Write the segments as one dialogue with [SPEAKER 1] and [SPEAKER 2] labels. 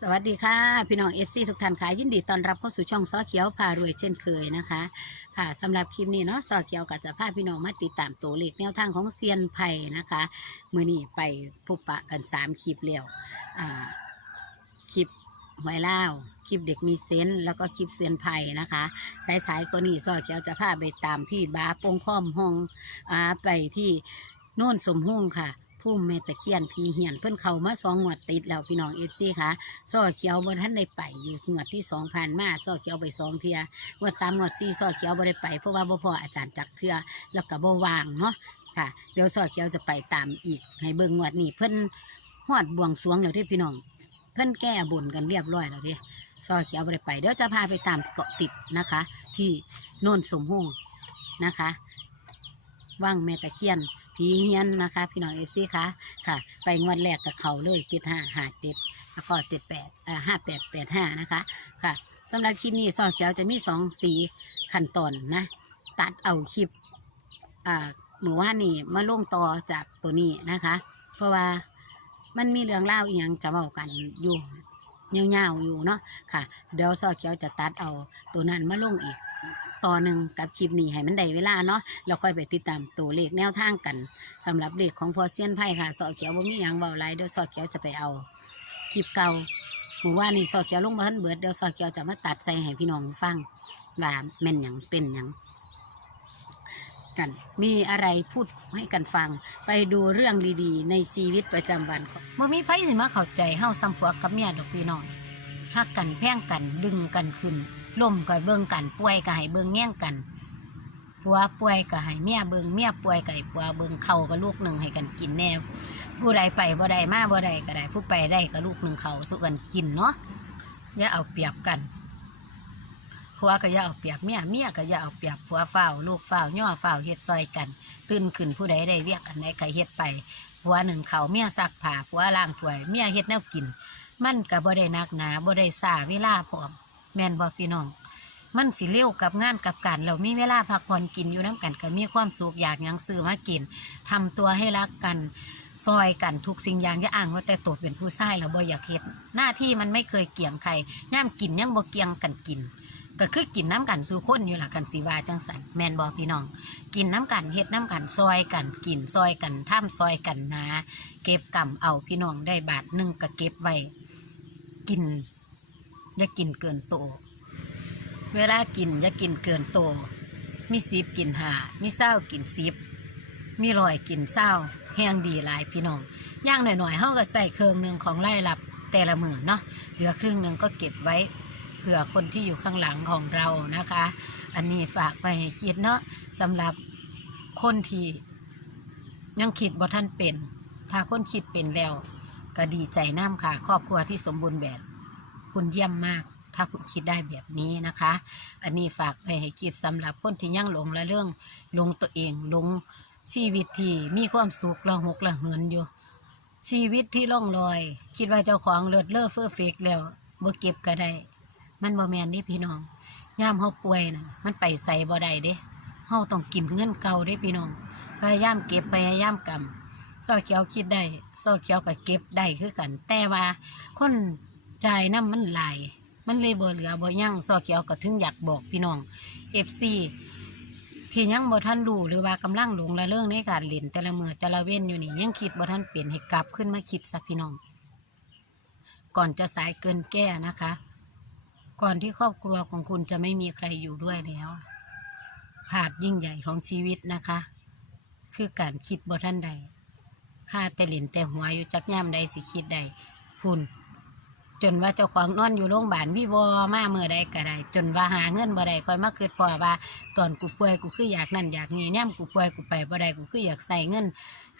[SPEAKER 1] สวัสดีค่ะ พี่น้องเอฟซีทุกท่านค่ะยินดีต้อนรับเข้าสู่ช่องซอเขียวพารวยเช่นเคยนะคะ ค่ะสำหรับคลิปนี้เนาะซอเขียวก็จะพาพี่น้องมาติดตามตัวเลขแนวทางของเซียนไผ่นะคะมือนี้ไปพบปะกันสามคลิปแล้วคลิปหวยเล่าคลิปเด็กมีเซนแล้วก็คลิปเซียนไผ่นะคะสายๆก็นี่ซอเขียวจะพาไปตามที่บาร์โปงค้อมห้องอไปที่โน่นสมหุ่งค่ะ ผู้เมตะเคียนพีเหียนเพิ่นเข้ามาสองงวดติดแล้วพี่น้องเอฟซีค่ะซ่อเขียวบนท่านได้ไปอยู่งวดที่สองพันมาซ่อเขียวไปสองเทียงวดสามงวดสี่ซ่อเขียวบ่ได้ไปเพราะว่าบ่พออาจารย์จักเทือแล้วก็บ่วางเนาะค่ะเดี๋ยวซ่อเขียวจะไปตามอีกให้เบิ่งงวดนี้เพิ่นฮอดบวงสรวงแล้วเด้พี่น้อง เพิ่นแก้บนกันเรียบร้อยแล้วเด้ซ่อเขียวบ่ได้ไปเดี๋ยวจะพาไปตามเกาะติดนะคะ ที่โน่นสมโฮงนะคะว่างแม่ตะเคียน ผีเฮียนนะคะ พี่น้องเอฟซีค่ะค่ะ ไปงวดแรกกับเขาเลยเจ็ดห้าห้าเจ็ดแล้วก็เจ็ดแปดอ่าห้าแปดแปดห้านะคะค่ะสำหรับคลิปนี้ซอเขียวจะมีสองสีขั้นตอนนะ ตัดเอาคลิปอ่าหมูว่านี่มาลงต่อจากตัวนี้นะคะ เพราะว่ามันมีเรื่องเล่าอีกอย่างจะเมากันอยู่ยาวๆอยู่เนาะค่ะ เดี๋ยวซอเขียวจะตัดเอาตัวนั้นมาลงอีก ต่อหนึ่งกับคลิปนี้ให้มันได้เวลาเนาะแล้วค่อยไปติดตามตัวเลขแนวทางกันสำหรับเลขของพอเซียนไพ่ค่ะซอเขียวบ่มีอย่างเบาไรเดี๋ยวซอเขียวจะไปเอาคลิปเก่าหมู่ว่านี่ซอเขียวลงมาทันเบิดเดี๋ยวซอเขียวจะมาตัดใส่ให้พี่น้องฟังว่าแม่นหยังเป็นหยังกันมีอะไรพูดให้กันฟัง ไปดูเรื่องดีๆ ในชีวิตประจำวันของเมื่มีไผสิมาเข้าใจเฮาซ้ำผัวกับเมียดอกพี่น้องฮักกันแพ่งกันดึงกันขึ้น ล่มก็เบิ่งกันป่วยก็ให้เบิ่งแย่งกันผัวป่วยก็ให้เมียเบิ่งเมียป่วยก็ให้ผัวเบิ่งเขาก็ลูกหนึ่งให้กันกินแน่ผู้ใดไปบ่ได้มาบ่ได้ก็ได้ผู้ไปได้ก็ลูกหนึ่งเขาสู้กันกินเนาะอย่าเอาเปรียบกันผัวก็อย่าเอาเปรียบเมียเมียก็อย่าเอาเปรียบผัวเฝ้าลูกเฝ้าย่อเฝ้าเฮ็ดซอยกัน ตื่นขึ้นผู้ใดได้เรียกอันใดก็เฮ็ดไปผัวหนึ่งเขาเมียซักผ้าผัวล้างถ้วยเมียเฮ็ดแนวกิน มันก็บ่ได้นักหนาบ่ได้ซาเวลาพร้อม แม่นบ่พี่น้อง มันสิเร็วกับงานกับการเรามีเวลาพักผ่อนกินอยู่น้ำกันก็มีความสุขอยากยังซื้อมากินทำตัวให้รักกันซอยกันทุกสิ่งอย่างอย่าอ้างว่าแต่ตัวเป็นผู้ชายเราบ่อยากเฮ็ดหน้าที่มันไม่เคยเกี่ยงใครย่ามกินยังบ่เกี่ยงกันกิน ก็คือกินน้ำกันสู่คนอยู่หล่ะกันสิว่าจังสันแมนบอพี่น้อง กินน้ำกันเฮ็ดน้ำกันซอยกันกินซอยกันท่ามซอยกันนะ เก็บกำเอาพี่น้องได้บาทหนึ่งก็เก็บไว้กิน อย่ากินเกินโต เวลากินอย่ากินเกินโต มีสิบกินหามีเศร้ากินสิบมีรอยกินเศร้าแห้งดีหลายพี่น้องย่างหน่อยๆเฮาก็ใส่เครื่องหนึ่งของไล่รับแต่ละมือเนาะเหลือครึ่งหนึ่งก็เก็บไว้เผื่อคนที่อยู่ข้างหลังของเรานะคะ อันนี้ฝากไปให้คิดเนาะสำหรับคนที่ยังคิดบ่ท่านเป็น ถ้าคนคิดเป็นแล้ว ก็ดีใจน้ำค่ะ ครอบครัวที่สมบูรณ์แบบ คุณเยี่ยมมาก ถ้าคุณคิดได้แบบนี้นะคะ อันนี้ฝากไปให้คิดสำหรับคนที่ยังหลงละเรื่องหลงตัวเองหลงชีวิตที่มีความสุขละหกละเหินอยู่ ชีวิตที่ล่องลอย คิดว่าเจ้าของเลิศเล่อเฟื่อเฟกแล้วบ่เก็บก็ได้ มันบ่แมนนี่พี่น้องย่ามเฮาป่วยนะมันไปใส่บ่ได้เด้เฮาต้องกินเงินเก่าเด้พี่น้องพยายามเก็บพยายามกำซอเขียวคิดได้ซอเขียวก็เก็บได้คือกัน แต่ว่าคน จ่ายน้ำมันไหลมันเลยบ่เหลือบ่ยั่งซอเขียวก็ถึงอยากบอกพี่น้อง FC ที่ยังบ่ทันรู้หรือว่ากำลังหลงละเรื่องในการเล่นแต่ละมือแต่ละเว้นอยู่นี่ยังคิดบ่ทันเปลี่ยนให้กลับขึ้นมาคิดซะพี่น้อง ก่อนจะสายเกินแก้นะคะ ก่อนที่ครอบครัวของคุณจะไม่มีใครอยู่ด้วยแล้วผาดยิ่งใหญ่ของชีวิตนะคะ คือการคิดบ่ทันใดค่าแต่เล่นแต่หัวอยู่จักย่ำใดสิคิดใดพุ่น จนว่าเจ้าของนอนอยู่โรงพยาบาลวิวอมาเมื่อใดก็ได้จนว่าหาเงินบ่ได้คอยมาคิดพอว่าตอนกูป่วยกูคืออยากนั่นอยากนี่เนี่ยกูป่วยกูไปบ่ได้กูคืออยากใส่เงิน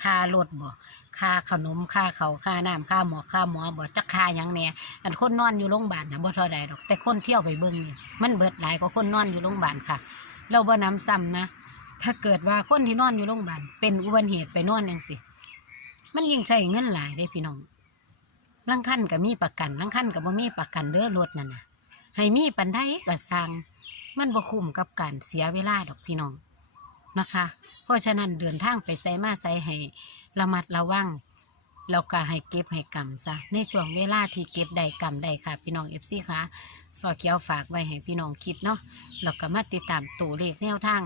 [SPEAKER 1] ค่ารถบ่ค่าขนมค่าเขาค่าน้ำค่าหมอค่าหมอบ่จักค่าหยังแหน่อันคนนอนอยู่โรงพยาบาลนะบ่เท่าใดดอกแต่คนเที่ยวไปเบิ่งนี่มันเบิดหลายกว่าคนนอนอยู่โรงพยาบาลค่ะ เราบ่น้ำซ้ำนะ ถ้าเกิดว่าคนที่นอนอยู่โรงพยาบาลเป็นอุบัติเหตุไปนอนจังซี่มันยิ่งใช้เงินหลายเด้พี่น้อง ลังคันก็มีประกันลังคันก็บ่มีประกันเด้อรถนั่นน่ะ ให้มีปันได้ก็สร้าง มันบ่คุ้มกับการเสียเวลาดอกพี่น้องนะคะ เพราะฉะนั้นเดินทางไปไสมาไสให้ระมัดระวังแล้วก็ให้เก็บให้กำซะในช่วงเวลาที่เก็บได้กำได้ค่ะ พี่น้องเอฟซีค่ะซอเกียวฝากไว้ให้พี่น้องคิดเนาะแล้วก็มาติดตามตัวเลขแนวทาง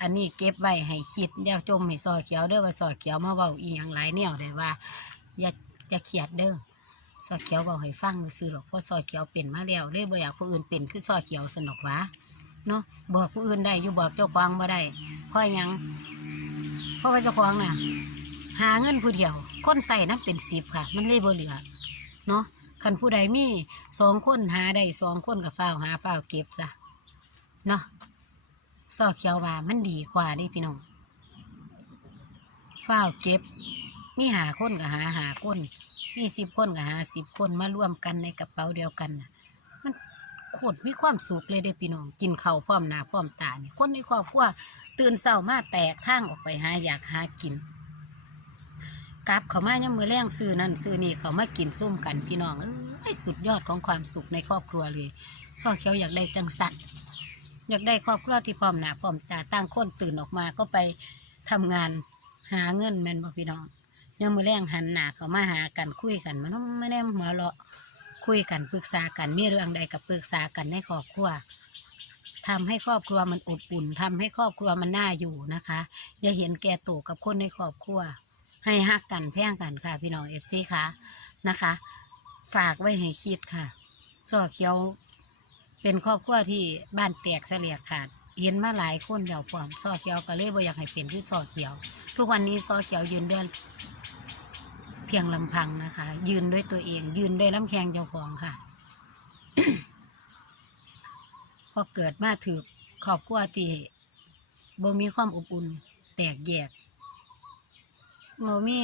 [SPEAKER 1] อันนี้เก็บไว้ให้คิดอย่าจมให้ซอเขียวเด้อว่าซอเขียวมาเว้าอีหยังหลายแนวได้ว่าอย่าอย่าเครียดเด้อ ซอเขียวเว้าให้ฟังซื่อหรอกเพราะซอเขียวเป็นมาแล้วเลยบ่อยากผู้อื่นเป็นคือซอเขียวสนอกวะเนาะบอกผู้อื่นได้อยู่บอกเจ้าของบ่ได้เพราะยังเพราะว่าเจ้าของน่ะหาเงินผู้เดียวคนใส่นับเป็นสิบค่ะ มันเลยบ่เหลือเนาะคันผู้ใดมีสองคนหาได้สองคนกับฝ้าหาฝ้าเก็บซะเนาะซอกเขียวว่ามันดีกว่าเด้พี่น้องฝ้าเก็บมีหาคนกับหาหาคน มีสิบคนกับหาสิบคนมาร่วมกันในกระเป๋าเดียวกันน่ะ มันโคตรมีความสุขเลยเด้พี่น้อง กินข้าวพร้อมหน้าพร้อมตานี่คนในครอบครัวตื่นเช้ามาแตกทางออกไปหาอยากหากินกลับเขามายังมือแรงซื้อนั่นซื้อนี่เขามากินซุ่มกันพี่น้องเอ้ยสุดยอดของความสุขในครอบครัวเลยซ่อเขียวอยากได้จังสันอยากได้ครอบครัวที่พร้อมหน้าพร้อมตาตั้งคนตื่นออกมาก็ไปทำงานหาเงินแมนบ่พี่น้อง ยังมือแรงหันหน้าเขามาหากันคุยกันมันไม่ได้หัวเราะคุยกันปรึกษากันมีเรื่องใดกับปรึกษากันในครอบครัวทำให้ครอบครัวมันอบอุ่นทำให้ครอบครัวมันน่าอยู่นะคะ อย่าเห็นแก่ตัวกับคนในครอบครัว ให้ฮักกันแพ่งกันค่ะ พี่น้องเอฟซีค่ะนะคะ ฝากไว้ให้คิดค่ะซอเขียวเป็นครอบครัวที่บ้านแตกเสลียกขาด เห็นมาหลายคนเดียวพร้อมซอเขียวก็เลยบ่อยากให้เป็นที่ซอเขียว ทุกวันนี้ซอเขียวยืนเดินเพียงลำพังนะคะ ยืนด้วยตัวเอง ยืนด้วยน้ำแข็งเจ้าของค่ะพอเกิดมาถือครอบครัวที่บ่มีความอบอุ่น แตกแยกโมมี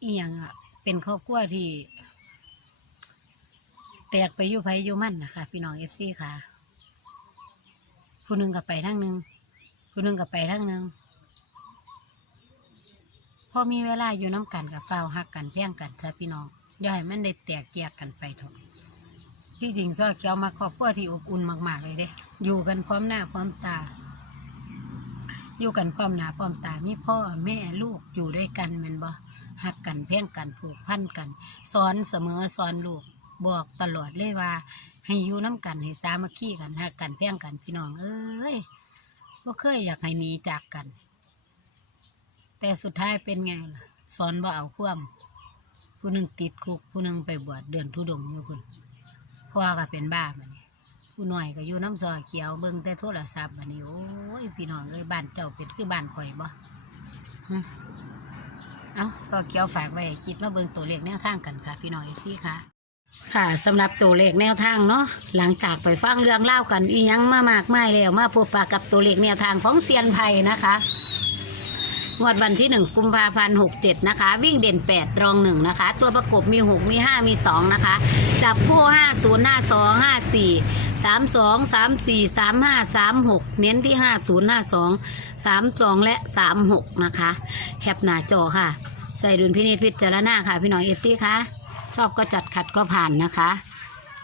[SPEAKER 1] เอียงอะ เป็นครอบครัวที่ แตกไปอยู่ไผอยู่มั่นนะคะ พี่น้องเอฟซีค่ะ ผู้หนึ่งกับไปทั้งหนึ่งผู้หนึ่งกับไปทั้งหนึ่งพอมีเวลาอยู่น้ำกันกับเฝ้าหักกันเพียงกันจ้ะพี่น้องอย่าให้มันได้แตกแยกกันไปเถอะที่จริงซอเขียวมาครอบครัวที่อบอุ่นมากๆเลยเด้ อยู่กันพร้อมหน้าพร้อมตา อยู่กันพร้อมหน้าพร้อมตา มีพ่อแม่ลูกอยู่ด้วยกันแม่นบ่หักกันเพ่งกันผูกพันกัน สอนเสมอสอนลูก บอกตลอดเลยว่า ให้อยู่น้ำกันให้สามัคคีกันหักกันเพ่งกันพี่น้องเอ้ยบ่เคยอยากให้หนีจากกัน แต่สุดท้ายเป็นไงล่ะสอนว่าเอาคว่ำผู้หนึ่งติดคุกผู้หนึ่งไปบวชเดือนทุดงค์อยู่คุณพ่อก็เป็นบ้าบัดนี้ผู้หน้อยก็อยู่น้ำซอเขียวเบิ่งแต่โทรศัพท์บัดนี้โอ้ยพี่น้องเอ้ยบ้านเจ้าเป็นคือบ้านข่อยบ่เอาซอเขียวฝากไว้คิดมาเบิ่งตัวเลขแนวทางกันค่ะ พี่น้องเอฟซีค่ะ ค่ะสำหรับตัวเลขแนวทางเนาะหลังจากไปฟังเรื่องเล่ากันอียังมามากมายแล้วมาพบปะกับตัวเลขแนวทางของเซียนไผ่นะคะงวดวันที่หนึ่งกุมภาพันธ์หกเจ็ดนะคะ วิ่งเด่นแปดรองหนึ่งนะคะ ตัวประกบมีหกมีห้ามีสองนะคะ จับคู่ห้าศูนย์ห้าสองห้าสี่สามสองสามสี่สามห้าสามหกเน้นที่ห้าศูนย์ห้าสองสามสองและสามหกนะคะ แคปหน้าจอค่ะ ใส่ดุลพินิจพิจารณาค่ะ พี่น้องเอฟซีค่ะ ชอบก็จัดขัดก็ผ่านนะคะ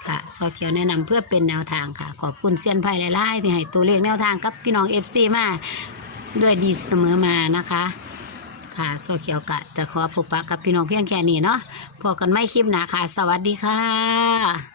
[SPEAKER 1] ค่ะซอเขียวแนะนำเพื่อเป็นแนวทางค่ะ ขอบคุณเซียนไพ่หลายๆที่ให้ตัวเลขแนวทางกับพี่น้องเอฟซีมาด้วยดีเสมอมานะคะ ค่ะซอเขียวกะจะขอพบปะกับพี่น้องเพียงแค่นี้เนาะพอกันไม่คลิปหนาค่ะ สวัสดีค่ะ